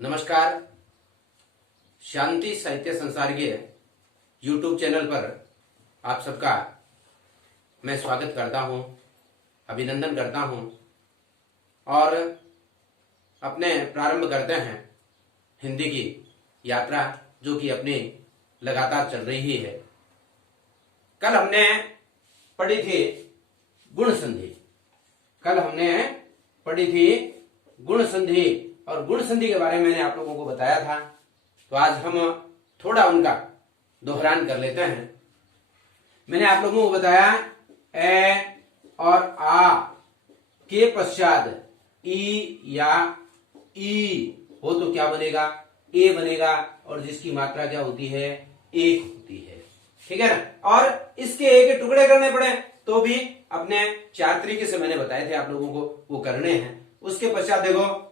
नमस्कार। शांति साहित्य संसार के यूट्यूब चैनल पर आप सबका मैं स्वागत करता हूं, अभिनंदन करता हूं और अपने प्रारंभ करते हैं हिंदी की यात्रा जो कि अपनी लगातार चल रही है। कल हमने पढ़ी थी गुण संधि। गुण संधि और गुण संधि के बारे में मैंने आप लोगों को बताया था। तो आज हम थोड़ा उनका दोहरान कर लेते हैं। मैंने आप लोगों को बताया ए और आ के पश्चात ई या ई हो तो क्या बनेगा, ए बनेगा और जिसकी मात्रा क्या होती है, एक होती है। ठीक है ना। और इसके ए के टुकड़े करने पड़े तो भी अपने 4 तरीके से मैंने बताए थे आप लोगों को, वो करने हैं। उसके पश्चात देखो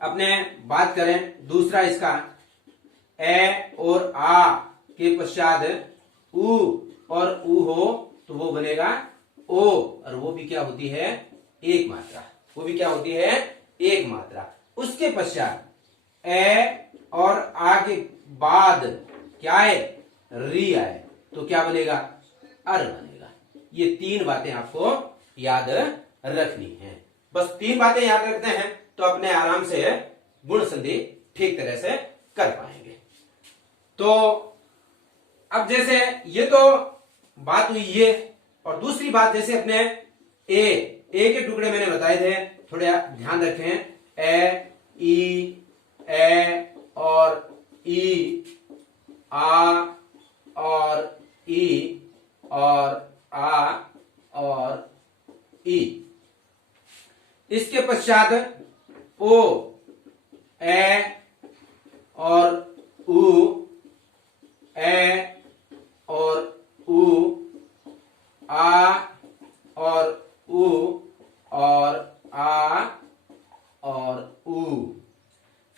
अपने बात करें दूसरा इसका ए और आ के पश्चात उ और उ हो तो वो बनेगा ओ और वो भी क्या होती है, एक मात्रा। उसके पश्चात ए और आ के बाद क्या आए, री आए तो क्या बनेगा, अर बनेगा। ये 3 बातें आपको याद रखनी है। बस 3 बातें याद रखते हैं तो अपने आराम से गुण संधि ठीक तरह से कर पाएंगे। तो अब जैसे ये तो बात हुई ये, और दूसरी बात जैसे अपने ए के टुकड़े मैंने बताए थे, थोड़ा ध्यान रखें। ए और ई, आ और ई और आ और ई। इसके पश्चात ओ, ए और उ, ए और उ, आ और उ और आ और उ।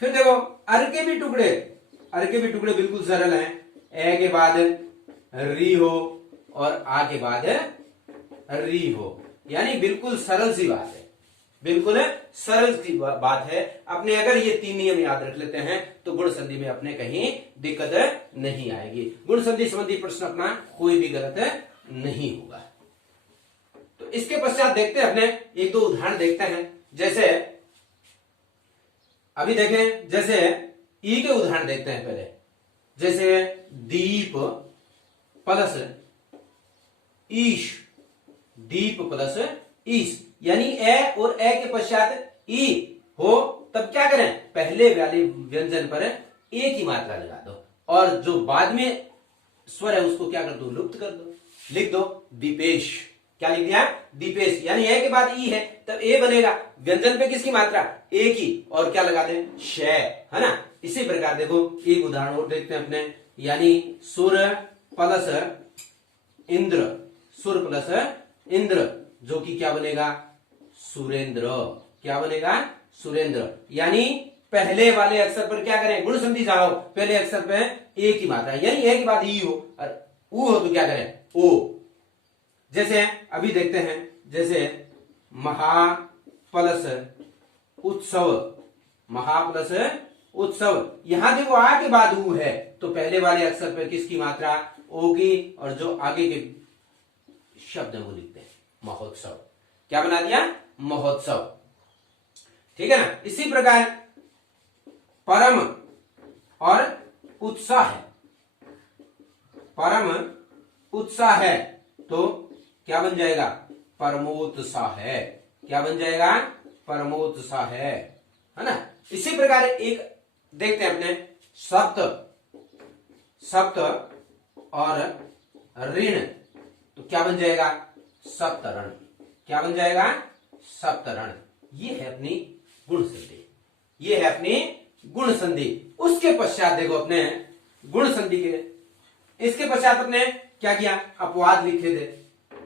फिर देखो अर के भी टुकड़े बिल्कुल सरल हैं। ए के बाद री हो और आ के बाद री हो, यानी बिल्कुल सरल सी बात है। अपने अगर ये 3 नियम याद रख लेते हैं तो गुण संधि में अपने कहीं दिक्कत नहीं आएगी। गुण संधि संबंधी प्रश्न अपना कोई भी गलत नहीं होगा। तो इसके पश्चात देखते हैं अपने 1-2 उदाहरण देखते हैं। जैसे अभी देखें, जैसे ई के उदाहरण देखते हैं पहले। जैसे दीप प्लस ईश, दीप प्लस ईश, यानी ए और ए के पश्चात ई हो तब क्या करें, पहले वाले व्यंजन पर ए की मात्रा लगा दो और जो बाद में स्वर है उसको क्या कर दो, लुप्त कर दो। लिख दो दीपेश। क्या लिख दिया, दीपेश। यानी ए के बाद ई है तब ए बनेगा, व्यंजन पे किसकी मात्रा, ए की, और क्या लगा दें, शय, है ना। इसी प्रकार देखो एक उदाहरण और देखते हैं अपने, यानी सुर प्लस इंद्र जो कि क्या बनेगा, सुरेंद्र। क्या बनेगा, सुरेंद्र। यानी पहले वाले अक्षर पर क्या करें, गुण संधि चाहो, पहले अक्षर पे ए की मात्रा, यानी ए के बाद ई हो और उ हो तो क्या करें, ओ। जैसे अभी देखते हैं, जैसे महा प्लस उत्सव, यहां देखो आ के बाद उ है तो पहले वाले अक्षर पर किसकी मात्रा, ओ की, और जो आगे के शब्द है वो लिखते हैं महोत्सव। क्या बना दिया, महोत्सव। ठीक है ना। इसी प्रकार परम और उत्साह है तो क्या बन जाएगा, परमोत्साह है। क्या बन जाएगा, परमोत्साह है ना। इसी प्रकार एक देखते हैं अपने सप्त और ऋण तो क्या बन जाएगा, सप्तरण। क्या बन जाएगा, सप्तरण। ये है अपनी गुण संधि। उसके पश्चात देखो अपने गुण संधि के, इसके पश्चात अपने क्या किया, अपवाद लिखे थे।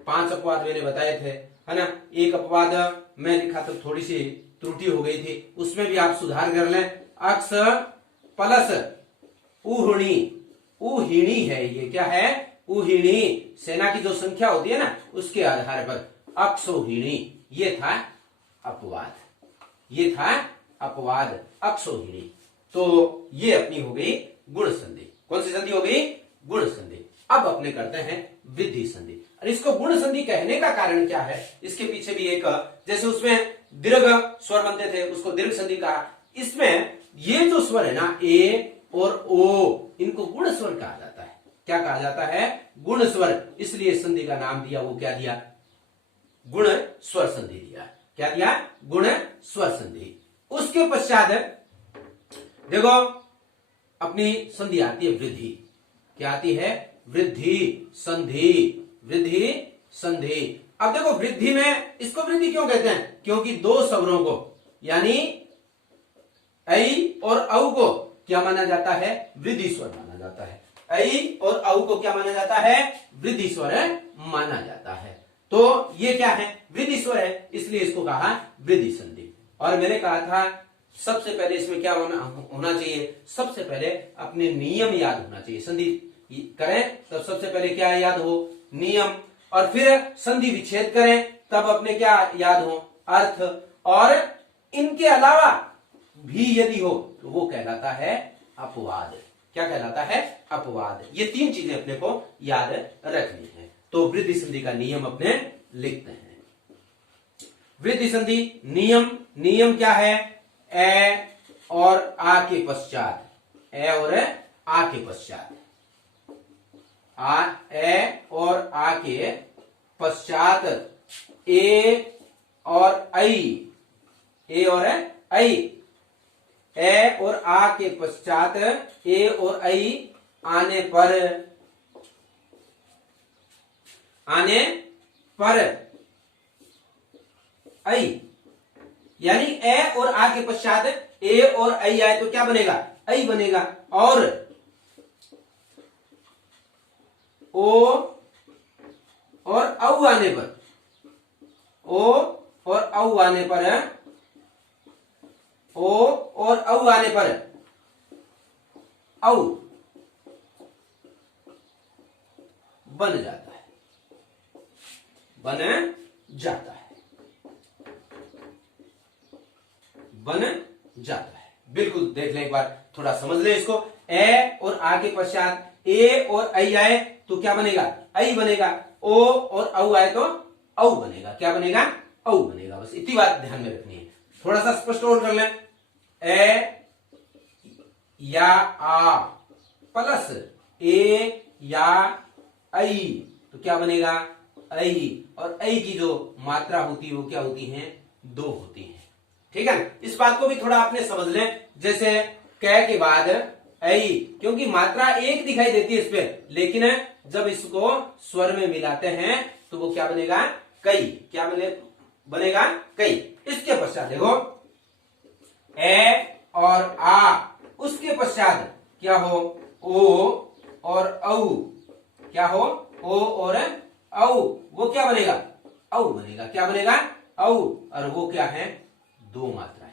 5 अपवाद मैंने बताए थे, है ना। एक अपवाद मैं लिखा तो थोड़ी सी त्रुटि हो गई थी, उसमें भी आप सुधार कर लें। अक्ष प्लस उहिणी है, ये क्या है, उहिणी। सेना की जो संख्या होती है ना उसके आधार पर अक्षोहिणी, ये था अपवाद। अपवाद अक्षोहिणी। तो ये अपनी हो गई गुण संधि। कौन सी संधि हो गई? गुण संधि। अब अपने करते हैं वृद्धि संधि। और इसको गुण संधि कहने का कारण क्या है, इसके पीछे भी एक, जैसे उसमें दीर्घ स्वर बनते थे उसको दीर्घ संधि कहा, इसमें ये जो स्वर है ना ए और ओ, इनको गुण स्वर कहा जाता है। क्या कहा जाता है? गुण स्वर। इसलिए संधि का नाम दिया, वो क्या दिया? गुण स्वर संधि दिया। क्या दिया? गुण स्वर संधि। उसके पश्चात देखो अपनी संधि आती है वृद्धि। क्या आती है? वृद्धि संधि। वृद्धि संधि। अब देखो वृद्धि में, इसको वृद्धि क्यों कहते हैं? क्योंकि दो स्वरों को यानी ऐ और औ को क्या माना जाता है? वृद्धि स्वर माना जाता है। ऐ और औ को क्या माना जाता है? वृद्धि स्वर माना जाता है। तो ये क्या है? वृद्धि स्वर है, इसलिए इसको कहा वृद्धि संधि। और मैंने कहा था सबसे पहले इसमें क्या होना चाहिए? सबसे पहले अपने नियम याद होना चाहिए। संधि करें तब सबसे पहले क्या याद हो? नियम। और फिर संधि विच्छेद करें तब अपने क्या याद हो? अर्थ। और इनके अलावा भी यदि हो तो वो कहलाता है अपवाद। क्या कहलाता है? अपवाद। ये तीन चीजें अपने को याद रखनी है। तो वृद्धि संधि का नियम अपने लिखते हैं। वृद्धि संधि नियम, नियम क्या है? ए और आ के पश्चात, ए और आ के पश्चात, ए और आ के पश्चात ए और ऐ, ए और ऐ, ए और आ के पश्चात ए और ऐ आने पर, आने पर ऐ, यानी ए और आ के पश्चात ए और ऐ आए तो क्या बनेगा? ऐ बनेगा। और ओ और औ आने पर, ओ और औ आने पर, ओ और औ आने पर औ बन जाता है, बन जाता है, बन जाता है। बिल्कुल देख लें एक बार, थोड़ा समझ लें इसको। ए और आ के पश्चात ए और ऐ आए तो क्या बनेगा? ऐ बनेगा। ओ और औ आए तो औ बनेगा। क्या बनेगा? औ बनेगा। बस इतनी बात ध्यान में रखनी है। थोड़ा सा स्पष्ट और कर लें। ए या आ प्लस ए या ऐ तो क्या बनेगा? ऐ। और ऐ की जो मात्रा होती है वो क्या होती है? दो होती है। ठीक है, इस बात को भी थोड़ा आपने समझ लें। जैसे कै के बाद ऐ, क्योंकि मात्रा एक दिखाई देती है इस पे, लेकिन जब इसको स्वर में मिलाते हैं तो वो क्या बनेगा? कई। क्या बनेगा? कई। इसके पश्चात देखो ए और आ, उसके पश्चात क्या हो? ओ और औ। क्या हो? ओ और औ। वो क्या बनेगा? औ बनेगा। क्या बनेगा? औ। और वो क्या है? दो मात्राएं।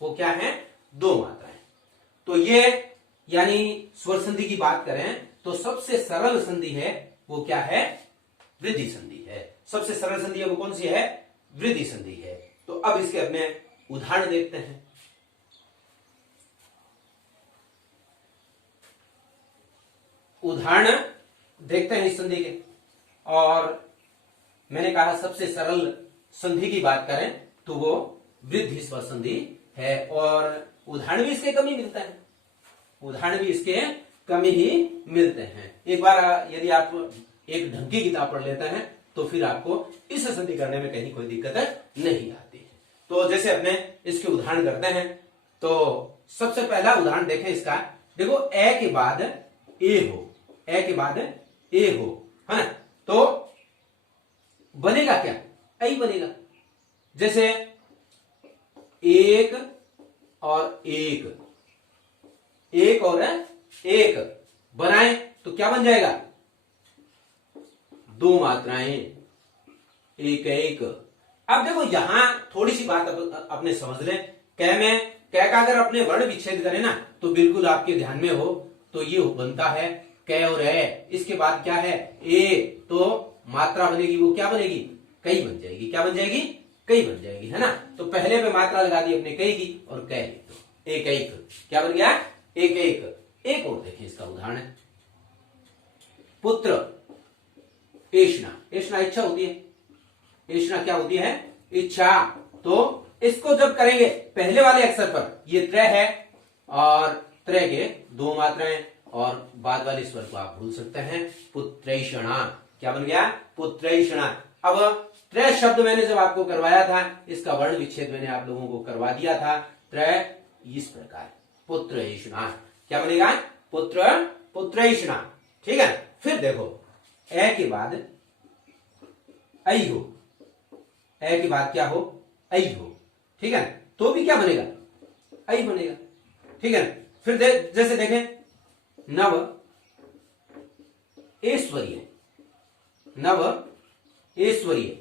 वो क्या है? दो मात्राएं। तो ये यानी स्वर संधि की बात करें तो सबसे सरल संधि है वो क्या है? वृद्धि संधि है। सबसे सरल संधि है वो कौन सी है? वृद्धि संधि है। तो अब इसके अपने उदाहरण देखते हैं। उदाहरण देखते हैं इस संधि के। और मैंने कहा सबसे सरल संधि की बात करें तो वो वृद्धि स्वर संधि है। और उदाहरण भी इसके कम ही मिलता है। उदाहरण भी इसके कम ही मिलते हैं। एक बार यदि आप एक ढंग की किताब पढ़ लेते हैं तो फिर आपको इस संधि करने में कहीं कोई दिक्कत नहीं आती है। तो जैसे अपने इसके उदाहरण करते हैं तो सबसे पहला उदाहरण देखें इसका। देखो ए के बाद ए हो, ए के बाद ए हो, है ना? तो बनेगा क्या? ऐ बनेगा। जैसे एक और एक, एक और एक बनाए तो क्या बन जाएगा? दो मात्राएं, एक एक। अब देखो यहां थोड़ी सी बात अपने समझ लें। कै में कै का अगर अपने वर्ण विच्छेद करें ना तो बिल्कुल आपके ध्यान में हो तो ये बनता है कै और ए। इसके बाद क्या है? ए। तो मात्रा बनेगी वो क्या बनेगी? कई बन जाएगी। क्या बन जाएगी? कई बन जाएगी, है ना। तो पहले पे मात्रा लगा दी अपने कई की और कह लिख दो, एक एक। क्या बन गया? एक एक। एक और देखिए इसका उदाहरण है, पुत्र एष्णा। एष्णा इच्छा होती है, एष्णा क्या होती है? इच्छा। तो इसको जब करेंगे पहले वाले अक्षर पर, ये त्रय है और त्रय के दो मात्राएं, और बाद वाले स्वर को आप भूल सकते हैं, पुत्रैषणा। क्या बन गया? पुत्रैषणा। अब त्रय शब्द मैंने जब आपको करवाया था, इसका वर्ण विच्छेद मैंने आप लोगों को करवा दिया था। त्रय इस प्रकार, पुत्रैषणा। क्या बनेगा? पुत्र, पुत्रैषणा। ठीक है। फिर देखो, ए के बाद ऐ हो, ए के बाद क्या हो? ऐ हो। ठीक है। तो भी क्या बनेगा? ऐ बनेगा। ठीक है। फिर जैसे देखें, नव ऐश्वर्य, नव ऐश्वर्य,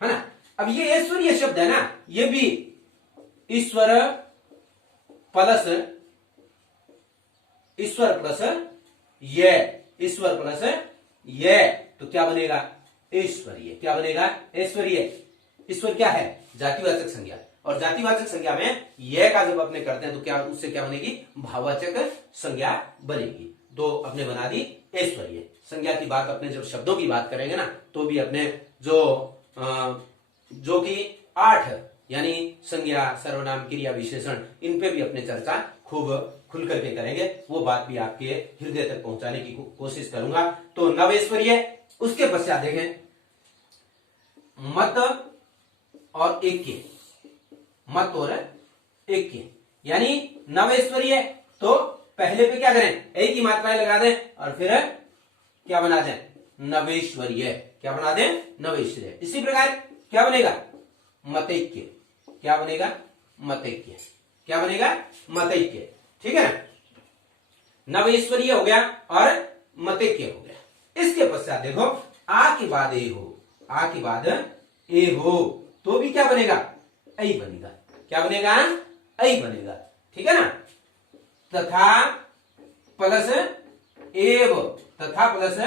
है ना। अब ये ऐश्वर्य शब्द है ना, ये भी ईश्वर प्लस ये, ईश्वर प्लस ये, तो क्या बनेगा? ऐश्वर्य। क्या बनेगा? ऐश्वर्य। ईश्वर क्या है? जातिवाचक संज्ञा, और जातिवाचक संज्ञा में यह का जब अपने करते हैं तो क्या उससे क्या बनेगी? भाववाचक संज्ञा बनेगी। तो अपने बना दी ऐश्वर्य। संज्ञा की बात अपने जब शब्दों की बात करेंगे ना, तो भी अपने जो कि 8 यानी संज्ञा, सर्वनाम, क्रिया, विशेषण, इन पे भी अपने चर्चा खूब खुल करके करेंगे। वो बात भी आपके हृदय तक पहुंचाने की कोशिश करूंगा। तो नवैश्वर्य। उसके पश्चात देखें, मत और एक, मत और एक, यानी नवैश्वर्य। तो पहले पे क्या करें? एक ही मात्राएं लगा दें और फिर क्या बना दें? नवैश्वर्य। क्या बना दें? नवैश्वर्य। इसी प्रकार क्या बनेगा? मतैक्य। क्या बनेगा? मतैक्य। क्या बनेगा? मतैक्य। ठीक है ना। नवैश्वर्य हो गया और मतैक्य हो गया। इसके पश्चात देखो, आ के बाद ए हो, आ के बाद ए हो, तो भी क्या बनेगा? ऐ बनेगा। क्या बनेगा? ऐ बनेगा। ठीक है ना। तथा प्लस एव, तथा प्लस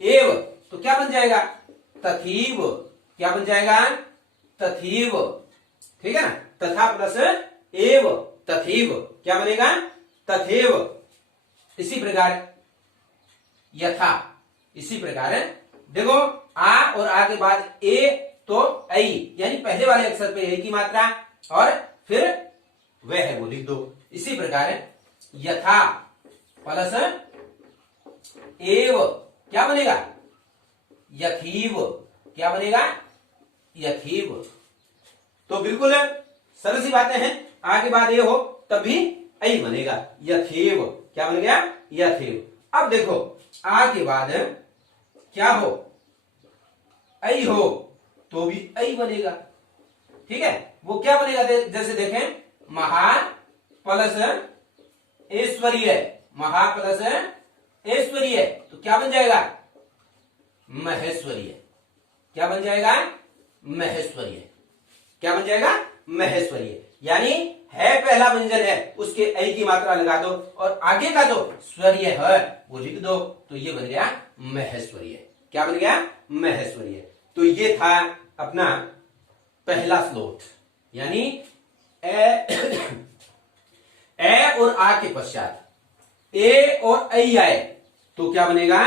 एव, तो क्या बन जाएगा? तथीव। क्या बन जाएगा? तथीव। ठीक है ना। तथा प्लस एव, तथीव। क्या बनेगा? तथेव। इसी प्रकार यथा, इसी प्रकार देखो, आ और आ के बाद ए तो ऐ, यानी पहले वाले अक्षर पे ए की मात्रा और फिर वह है वो लिख दो। इसी प्रकार यथा प्लस एव, क्या बनेगा? यथीव। क्या बनेगा? यथीव। तो बिल्कुल सरल सी बातें हैं। आ के बाद ए हो तब भी ऐ बनेगा, यथेव। क्या बन गया? यथेव। अब देखो, आ के बाद क्या हो? ऐ हो, तो भी ऐ बनेगा। ठीक है। वो क्या बनेगा? जैसे देखें, महा प्लस ऐश्वर्य, महा प्लस ऐश्वर्य, तो क्या बन जाएगा? महेश्वर्य। क्या बन जाएगा? महेश्वर्य। क्या बन जाएगा? महेश्वर्य। यानी है पहला व्यंजन है, उसके ऐ की मात्रा लगा दो और आगे का जो स्वर्य है वो लिख दो, तो ये बन गया महेश्वर्य। क्या बन गया? महेश्वर्य। तो ये था अपना पहला स्लोट, यानी ए और आ के पश्चात ए और ऐ आए तो क्या बनेगा?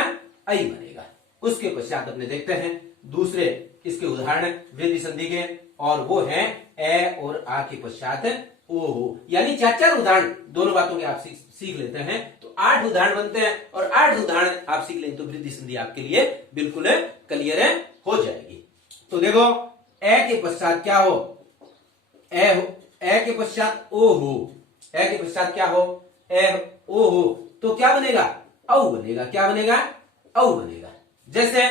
ऐ बनेगा। उसके पश्चात अपने देखते हैं दूसरे इसके उदाहरण वृद्धि संधि के, और वो है ए और आ के पश्चात ओ हो। यानी 4 उदाहरण दोनों बातों के आप सीख लेते हैं तो 8 उदाहरण बनते हैं, और 8 उदाहरण आप सीख लें तो वृद्धि संधि आपके लिए बिल्कुल क्लियर हो जाएगी। तो देखो, ए के पश्चात क्या हो? ए हो, ए के पश्चात ओ हो, ए के पश्चात क्या हो? ए ओ हो, तो क्या बनेगा? औ बनेगा। क्या बनेगा? औ बनेगा। जैसे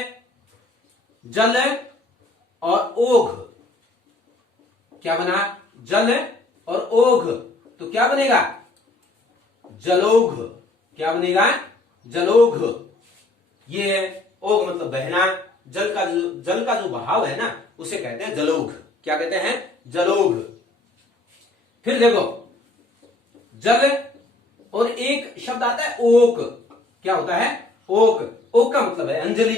जल और ओघ, क्या बना? जल और ओघ, तो क्या बनेगा? जलोघ। क्या बनेगा? जलोघ। ये ओघ मतलब बहना, जल का जो बहाव है ना उसे कहते हैं जलोघ। क्या कहते हैं? जलोघ। फिर देखो, जल और एक शब्द आता है ओक। क्या होता है? ओक। का मतलब है अंजलि,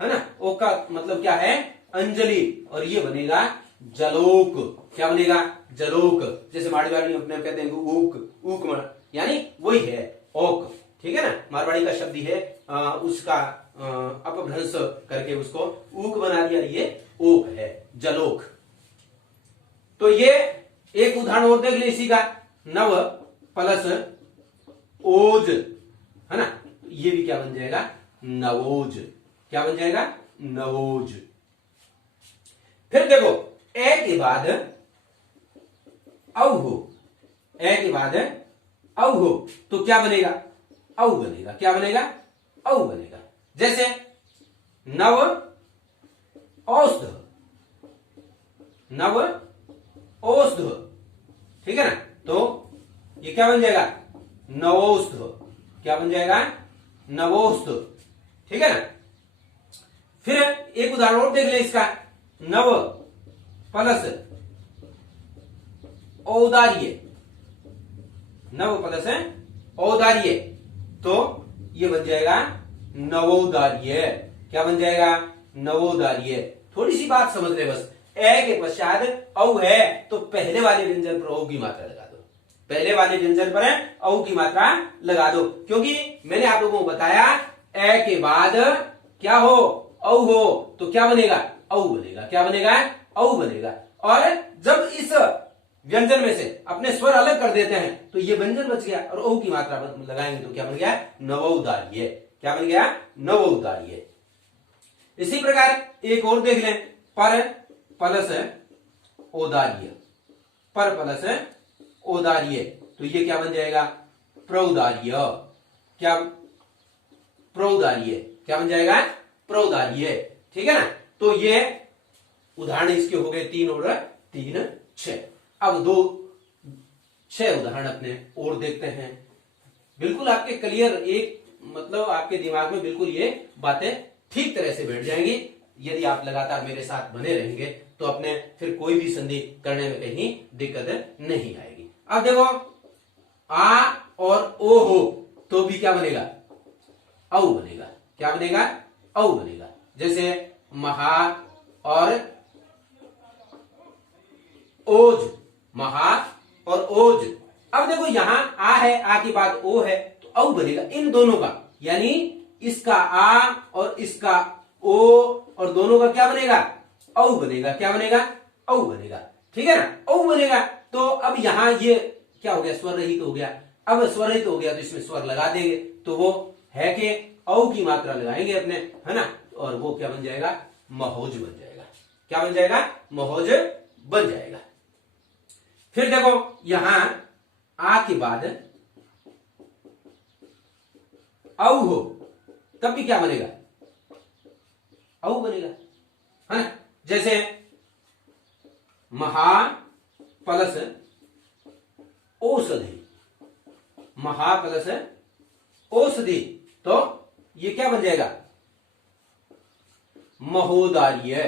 है ना। ओक का मतलब क्या है? अंजलि। और ये बनेगा जलोक। क्या बनेगा? जलोक। जैसे मारवाड़ी अपने कहते हैं ऊक, ऊक यानी वही है ओक। ठीक है ना, मारवाड़ी का शब्द ही है, उसका अपभ्रंश करके उसको ऊक बना दिया, ये ओक है, जलोक। तो ये एक उदाहरण और देख ले इसी का, नव प्लस ओज, है ना, ये भी क्या बन जाएगा? नवोज। क्या बन जाएगा? नवोज। फिर देखो ए के बाद औ हो, ए के बाद औ हो तो क्या बनेगा? औ बनेगा। क्या बनेगा? औ बनेगा। जैसे नव औषध, नव औषध, ठीक है ना, तो ये क्या बन जाएगा? नवौषध। क्या बन जाएगा? नवौषध। ठीक है ना। फिर एक उदाहरण और देख ले इसका, नव प्लस औदार्य, नव प्लस औदार्य, तो ये बन जाएगा नवोदार्य। क्या बन जाएगा? नवोदार्य। थोड़ी सी बात समझ ले बस, ए के पश्चात औ है तो पहले वाले व्यंजन पर औ की मात्रा लगा दो, पहले वाले व्यंजन पर औ की मात्रा लगा दो, क्योंकि मैंने आप लोगों को बताया ए के बाद क्या हो? औ हो तो क्या बनेगा? औ बनेगा। क्या बनेगा? औ बनेगा। और जब इस व्यंजन में से अपने स्वर अलग कर देते हैं तो ये व्यंजन बच गया और औ की मात्रा लगाएंगे तो क्या बन गया? नवोदार्य। क्या बन गया? नवोदार्य। इसी प्रकार एक और देख लें, पर प्लस औदार्य, पर प्लस औदार्य, तो ये क्या बन जाएगा? प्रौदार्य। क्या? प्रौदार्य। क्या बन जाएगा? प्रौदार्य। ठीक है ना। तो ये उदाहरण इसके हो गए 3 और 3 6। अब 2 6 उदाहरण अपने और देखते हैं। बिल्कुल आपके क्लियर, एक मतलब आपके दिमाग में बिल्कुल ये बातें ठीक तरह से बैठ जाएंगी यदि आप लगातार मेरे साथ बने रहेंगे, तो अपने फिर कोई भी संधि करने में कहीं दिक्कत नहीं आएगी। अब देखो आ और ओ हो तो भी क्या बनेगा? औ बनेगा। क्या बनेगा? औ बनेगा। जैसे महा और ओज, महा और ओज। अब देखो यहां आ है, आ के बाद ओ है तो औ बनेगा इन दोनों का, यानी इसका आ और इसका ओ और दोनों का क्या बनेगा? औ बनेगा। क्या बनेगा? औ बनेगा। ठीक है ना, औ बनेगा। तो अब यहां ये क्या हो गया? स्वर रहित हो गया। अब स्वर रहित हो गया तो इसमें स्वर लगा देंगे तो वो है कि औ की मात्रा लगाएंगे अपने, है ना, और वो क्या बन जाएगा? महोज बन जाएगा। क्या बन जाएगा? महोज बन जाएगा। फिर देखो यहां आ के बाद औ हो तब भी क्या बनेगा? औ बनेगा, है ना। जैसे महा प्लस औषधि, महा प्लस औषधि, तो ये क्या बन जाएगा? महोदार्य।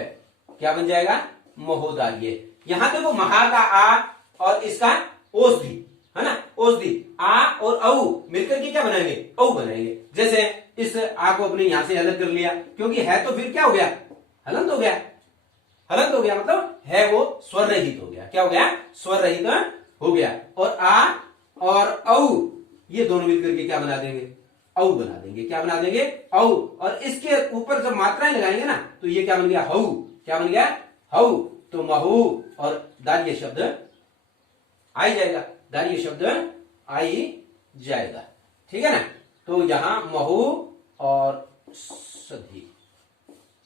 क्या बन जाएगा? महोदार्य। यहां देखो महा का आ और इसका औषधि, है ना, औषधि, आ और औ मिलकर के क्या बनाएंगे? औ बनाएंगे। जैसे इस आ को अपने यहां से अलग कर लिया, क्योंकि है तो फिर क्या हो गया? हलंत हो गया। हलंत हो गया मतलब है वो स्वर रहित हो गया। क्या हो गया? स्वर रहित हो गया। और आ और औ ये दोनों मिलकर के क्या बना देंगे? औ बना देंगे। क्या बना देंगे? औ। और इसके ऊपर जब मात्राएं लगाएंगे ना तो ये क्या बन गया? हऊ। क्या बन गया? हऊ। तो महू और दार्य शब्द आई जाएगा, दार्य शब्द आई जाएगा। ठीक है ना। तो यहां महू और सधी,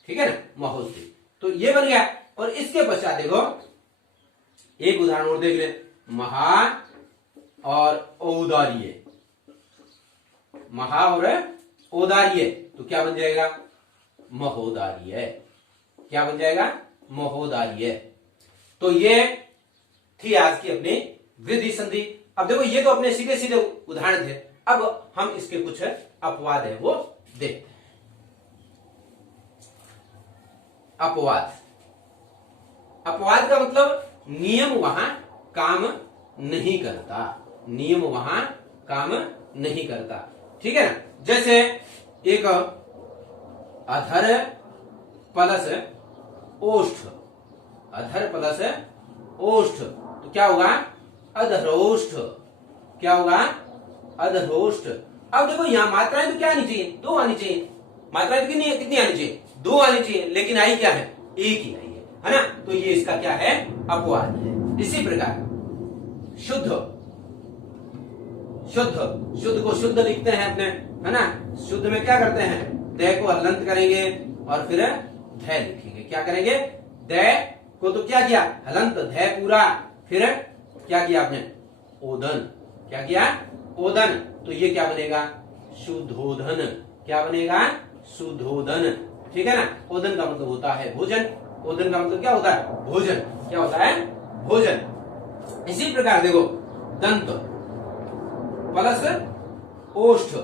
ठीक है ना, महोदधि, तो ये बन गया। और इसके पश्चात देखो एक उदाहरण और देख ले, महा और औदार्य, महा और औदार्य, तो क्या बन जाएगा? महोदार्य। क्या बन जाएगा? महोदार्य। तो ये थी आज की अपनी वृद्धि संधि। अब देखो ये तो अपने सीधे सीधे उदाहरण थे, अब हम इसके कुछ अपवाद है वो देखते हैं। अपवाद, अपवाद का मतलब नियम वहां काम नहीं करता, नियम वहां काम नहीं करता। ठीक है ना। जैसे एक अधर प्लस ओष्ठ, अधर प्लस ओष्ठ, तो क्या होगा? अधरोष्ठ। क्या होगा? अधरोष्ठ। अब देखो यहां मात्राएं तो क्या आनी चाहिए? 2 आनी चाहिए। मात्राएं तो कितनी आनी चाहिए? 2 आनी चाहिए, लेकिन आई क्या है? एक ही आई है ना? तो ये इसका क्या है? अपवाद है। इसी प्रकार शुद्ध, शुद्ध को शुद्ध लिखते हैं अपने, है ना? शुद्ध में क्या करते हैं? द को हलंत करेंगे और फिर ध लिखेंगे। क्या करेंगे? द को तो क्या किया? हलंत, ध पूरा, फिर क्या किया आपने? ओदन। क्या किया? ओदन। तो ये क्या बनेगा? शुद्धोदन। क्या बनेगा? शुद्धोदन। ठीक है ना? ओदन का मतलब होता है भोजन। ओदन का मतलब क्या होता है? भोजन। क्या होता है? भोजन। इसी प्रकार देखो, दंत प्लस ओष्ठ,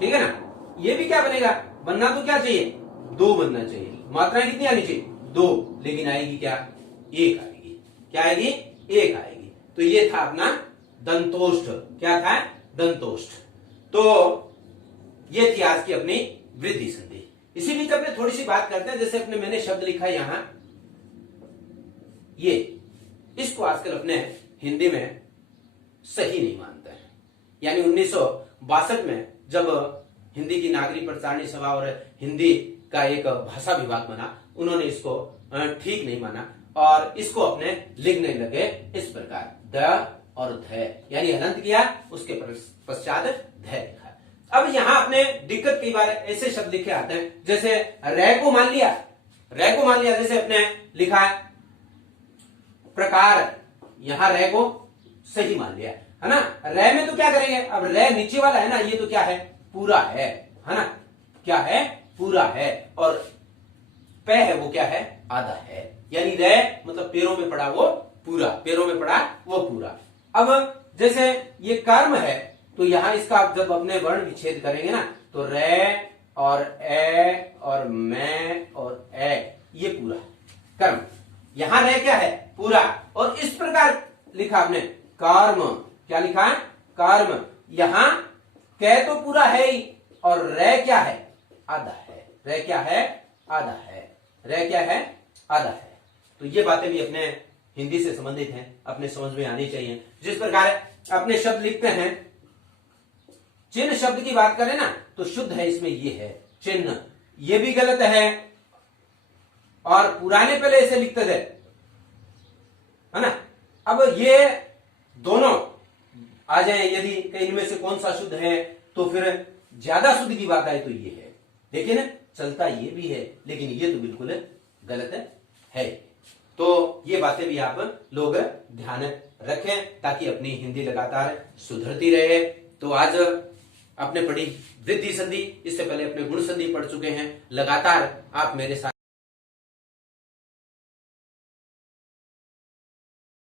ठीक है ना? ये भी क्या बनेगा? बनना तो क्या चाहिए? 2 बनना चाहिए। मात्राएं कितनी आनी चाहिए? 2, लेकिन आएगी क्या? 1 आएगी। क्या आएगी? 1 आएगी। तो ये था अपना दंतोष्ठ। क्या था? दंतोष्ठ। तो ये थी आज की अपनी वृद्धि संधि। इसी बीच अपने थोड़ी सी बात करते हैं। जैसे अपने मैंने शब्द लिखा यहां, ये इसको आजकल अपने हिंदी में सही नहीं मानते हैं। यानी 1962 में जब हिंदी की नागरिक प्रचारणी सभा और हिंदी का एक भाषा विभाग बना, उन्होंने इसको ठीक नहीं माना और इसको अपने लिखने लगे इस प्रकार, द और ध, यानी हलंत किया, उसके पश्चात ध लिखा। अब यहां अपने दिक्कत कई बार ऐसे शब्द लिखे आते हैं, जैसे रै को मान लिया, जैसे अपने लिखा है प्रकार, यहां रै को सही मान लिया, है ना? रै में तो क्या करेंगे? अब रै नीचे वाला है ना, ये तो क्या है? पूरा है ना? क्या है? पूरा है। और पे है वो क्या है? आधा है। यानी रै मतलब पैरों में पड़ा वो पूरा, पैरों में पड़ा वो पूरा। अब जैसे ये कर्म है, तो यहां इसका आप जब अपने वर्ण विच्छेद करेंगे ना, तो रै और ए और मैं और ए, ये पूरा कर्म। यहां रै क्या है? पूरा। और इस प्रकार लिखा आपने कर्म। क्या लिखा है? कर्म। यहां कै तो पूरा है ही, और रै क्या है? आधा है। रै क्या है? आधा है। रै क्या है? आधा है। तो ये बातें भी अपने हिंदी से संबंधित हैं, अपने समझ में आनी चाहिए। जिस प्रकार अपने शब्द लिखते हैं, चिन्ह शब्द की बात करें ना, तो शुद्ध है इसमें ये है चिन्ह, ये भी गलत है। और पुराने पहले ऐसे लिखते थे, है ना? अब ये दोनों आ जाए, यदि कहीं इनमें से कौन सा शुद्ध है, तो फिर ज्यादा शुद्ध की बात आए तो ये है। देखिए ना, चलता ये भी है, लेकिन ये तो बिल्कुल गलत है। तो ये बातें भी आप लोग ध्यान रखें, ताकि अपनी हिंदी लगातार सुधरती रहे। तो आज आपने पढ़ी वृद्धि संधि, इससे पहले अपने गुण संधि पढ़ चुके हैं। लगातार आप मेरे साथ